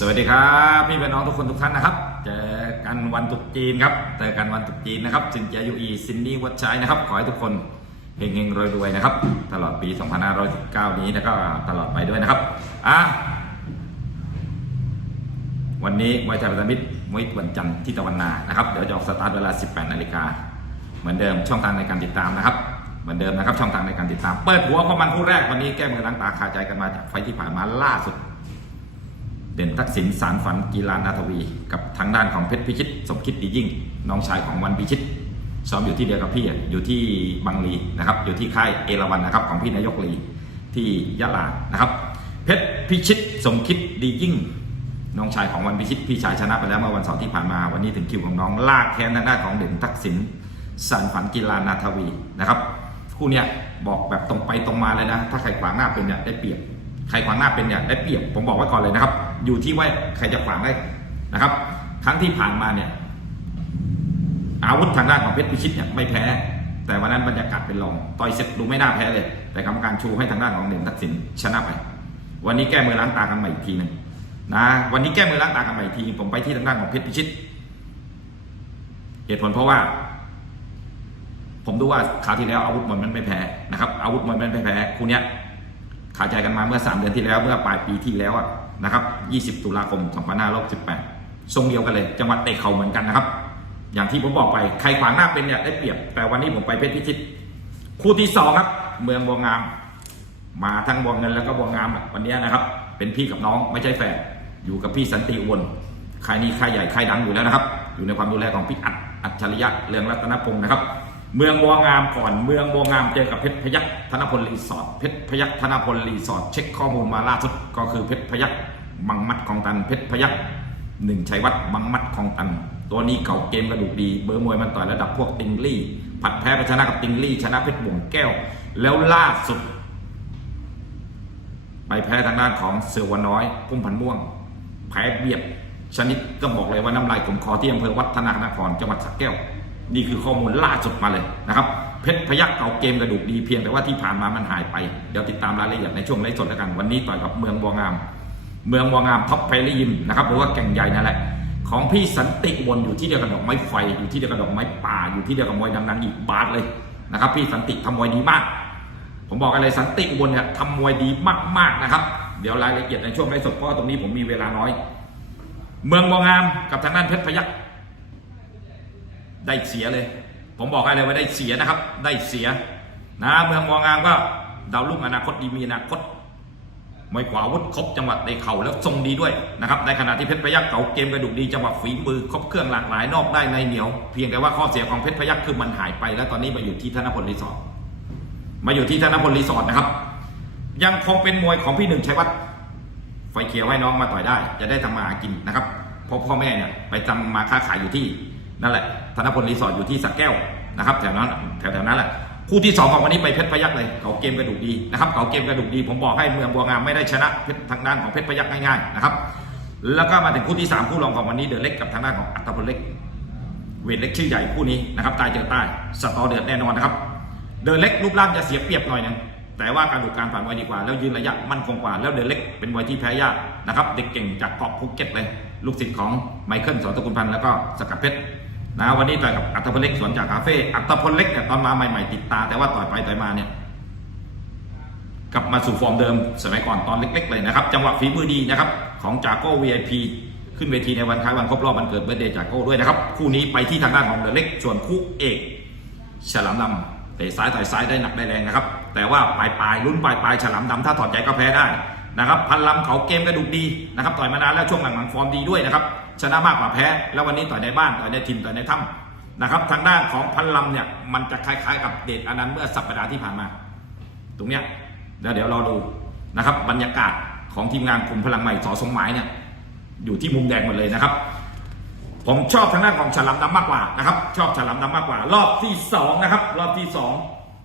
สวัสดีครับพี่พี่น้องทุกคนทุกท่านนะครับเจอกันวันตรุษจีนครับเจอกันวันตรุษจีนนะครับสินเจียยูอีซินนี่วัดชัยนะครับ ขอให้ทุกคนเฮงๆรวยๆนะครับ ตลอดปี 2519 นี้แล้วก็ตลอดไปด้วยนะครับอะวันนี้มวยไทยพันธมิตรมวยวันจันทร์ที่ตะวันนานะครับเดี๋ยวจะออกสตาร์ทเวลา 18 นาฬิกาเหมือนเดิมช่องทางในการติดตามนะครับเหมือนเดิมนะครับช่องทางในการติดตาม เปิดหัวข้อมันคู่แรกวันนี้แก้มือล้างตาคาใจกันมาจากไฟที่ผ่านมาล่าสุด เด่นทักษิณสารฝันกีฬานาทวี กับทางด้านของเพชรพิชิต สมคิดดียิ่ง น้องชายของวันพิชิตซ้อมอยู่ที่เดียวกับพี่อะอยู่ที่บางลีนะครับอยู่ที่ค่ายเอราวันนะครับของพี่นายกลีที่ยะลานะครับ เพชรพิชิตสมคิดดียิ่ง น้องชายของวันพิชิตพี่ชายชนะไปแล้วเมื่อวันเสาร์ที่ผ่านมา วันนี้ถึงคิวของน้องลากแค้นทางด้านของเด่นทักษิณสารฝันกีฬานาทวีนะครับคู่เนี้ยบอกแบบตรงไปตรงมาเลยนะ ถ้าใครขวางหน้าเป็นเนี่ยได้เปรียบ ใครขวางหน้าเป็นเนี่ยได้เปรียบผมบอกไว้ก่อนเลยนะครับ อยู่ที่ว่าใครจะขวางได้นะครับ ครั้งที่ผ่านมาเนี่ย อาวุธทางด้านของเพชรพิชิตเนี่ยไม่แพ้ แต่วันนั้นบรรยากาศเป็นรองต่อยเสร็จดูไม่น่าแพ้เลย แต่กรรมการชูให้ทางด้านของเด่นทักษิณชนะไป วันนี้แก้มือล้างตากันใหม่อีกทีหนึ่งนะวันนี้แก้มือล้างตากันใหม่อีกที ผมไปที่ทางด้านของเพชรพิชิต เหตุผลเพราะว่าผมดูว่าคราวที่แล้วอาวุธมันไม่แพ้นะครับอาวุธมันไม่แพ้คู่เนี้ย ขาดใจกันมาเมื่อ 3 เดือนที่แล้วเมื่อปลายปีที่แล้วอะนะครับ 20 ตุลาคม 2518 ทรงเดียวกันเลย จังหวัดเตะเขาเหมือนกันนะครับ อย่างที่ผมบอกไปใครขวางหน้าเป็นเนี่ยได้เปรียบ แต่วันนี้ผมไปเพชรพิชิต คู่ที่สองครับ เมืองบัวงาม มาทั้งบัวเงินแล้วก็บัวงามวันนี้นะครับ เป็นพี่กับน้องไม่ใช่แฝดอยู่กับพี่สันติอุบลค่ายนี้ค่ายใหญ่ใค่ายดังอยู่แล้วนะครับ อยู่ในความดูแลของพี่อัดอัจฉริยะเรืองรัตนพงศ์นะครับ เมืองบัวงามก่อน เมืองบัวงามเจอกับเพชรพยัคฆ์ธนพลรีสอร์ทเพชรพยัคฆ์ธนพลรีสอร์ทเช็คข้อมูลมาล่าสุดก็คือเพชรพยัคฆ์บังมัดของตันเพชรพยัคฆ์หนึ่งชัยวัฒน์บังมัดของตัน ตัวนี้เก่าเกมกระดูกดีเบอร์มวยมันต่อยระดับพวกติงลี่ ผัดแพ้ไปชนะกับติงลี่ ชนะเพชรบ่งแก้ว แล้วล่าสุด ไปแพ้ทางด้านของเสือวันน้อยพุ่มพันม่วงแพ้เบียดชนิดก็บอกเลยว่าน้ำลายกลมคอที่อำเภอวัฒนานครจังหวัดสระแก้ว นี่คือข้อมูลล่าสุดมาเลยนะครับเพชรพยักเก่าเกมกระดูกดีเพียงแต่ว่าที่ผ่านมามันหายไปเดี๋ยวติดตามรายละเอียดในช่วงไลฟ์สดแล้วกันวันนี้ต่อยกับเมืองบัวงาม เมืองบัวงามท็อปไพลิยิมนะครับหรือว่าแก่งใหญ่นั่นแหละของพี่สันติวนอยู่ที่เดียวกับดอกไม้ไฟ อยู่ที่เดียวกับดอกไม้ป่า อยู่ที่เดียวกับมวยดังๆอีกบาทเลยนะครับ พี่สันติทำมวยดีมาก ผมบอกอะไรสันติอุบลเนี่ยทำมวยดีมากๆนะครับ เดี๋ยวรายละเอียดในช่วงไลฟ์สดเพราะว่าตรงนี้ผมมีเวลาน้อย เมืองบัวงามกับทางด้านเพชรพยัคฆ์ ได้เสียเลย ผมบอกให้เลยว่าได้เสียนะครับ ได้เสียนะเมืองบัวงามก็ดาวรุ่งอนาคตดีมีอนาคตมวยขวาวุธครบจังหวัดในเข่าแล้วทรงดีด้วยนะครับในขณะที่เพชรพยัคฆ์เก่าเกมกระดูกดีจังหวะฝีมือครบเครื่องหลากหลายนอกได้ในเหนียว เพียงแต่ว่าข้อเสียของเพชรพยัคฆ์คือมันหายไป แล้วตอนนี้มาอยู่ที่ธนพลรีสอร์ทมาอยู่ที่ธนพลรีสอร์ทนะครับ ยังคงเป็นมวยของพี่หนึ่งชัยวัฒน์ไฟเขียวให้น้องมาต่อยได้ จะได้ทำมาหากินนะครับเพราะพ่อแม่เนี่ยไปทำมาค้าขายอยู่ที่ นั่นแหละธนพลรีสอร์ทอยู่ที่สักแก้วนะครับแถวนั้นแถวแถวนั้นแหละคู่ที่สองของวันนี้ไปเพชรพยักเลยเขาเกมกระดูกดีนะครับเขาเกมกระดูกดี ผมบอกให้เมืองบัวงามไม่ได้ชนะเพชรทางด้านของเพชรพยักง่ายๆนะครับแล้วก็มาถึงคู่ที่สามคู่รองของวันนี้เดือเล็กกับทางด้านของอัตพลเล็ก เวทเล็กชื่อใหญ่คู่นี้นะครับใต้เจอใต้สตอเดือดแน่นอนนะครับเดินเล็กรูปร่างจะเสียเปรียบหน่อยนึงแต่ว่าการดูการผ่านมวยดีกว่า แล้วยืนระยะมั่นคงกว่า แล้วเดินเล็กเป็นมวยที่แพ้ยากนะครับเด็กเก่งจากเกาะภูเก็ตเลย ลูกศิษย์ของไมเคิลสอนตะกุลพันธ์แล้วก็สกัดเพชร นะวันนี้ต่อยกับอัตพลเล็กสวนจากคาเฟ่อัตพลเล็กเนี่ยตอนมาใหม่ๆติดตา แต่ว่าต่อยไปต่อยมาเนี่ยกลับมาสู่ฟอร์มเดิมสมัยก่อนตอนเล็ก ๆ เลยนะครับ จังหวะฝีมือดีนะครับของจากโก้ VIP ขึ้นเวทีในวันคล้ายวันครบรอบวันเกิดเบอร์เดย์จากโก้ด้วยนะครับคู่นี้ไปที่ทางด้านของเดอะเล็กส่วนคู่เอกฉลามดำเตะซ้ายต่อยซ้ายได้หนักได้แรงนะครับแต่ว่าปลายปลายลุ้นปลายปลายฉลามดำถ้าถอดใจก็แพ้ได้ นะครับพันลำเขาเกมกระดูกดีนะครับต่อยมานานแล้วช่วงหลังๆฟอร์มดีด้วยนะครับชนะมากกว่าแพ้ แล้ววันนี้ต่อยในบ้านต่อยในทีมต่อยในถ้ำนะครับทางด้านของพันลำเนี่ยมันจะคล้ายๆ กับเดชอนันต์เมื่อสัปดาห์ที่ผ่านมา ตรงเนี้ยแล้วเดี๋ยวรอดูนะครับบรรยากาศของทีมงานกลุ่มพลังใหม่สอสมหมายเนี่ยอยู่ที่มุมแดงหมดเลยนะครับ ผมชอบทางด้านของฉลามดำมากกว่านะครับ ชอบฉลามดำมากกว่า รอบที่สองนะครับ รอบที่สอง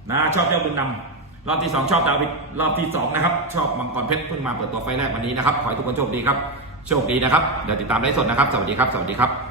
นะชอบเจ้าบุญดำ รอบที่สองชอบดาวิดรอบที่สองนะครับ ชอบมังกรเพชรเพิ่งมาเปิดตัวไฟแรกวันนี้นะครับ ขอให้ทุกคนโชคดีครับ โชคดีนะครับ เดี๋ยวติดตามไลฟ์สดนะครับ สวัสดีครับ สวัสดีครับ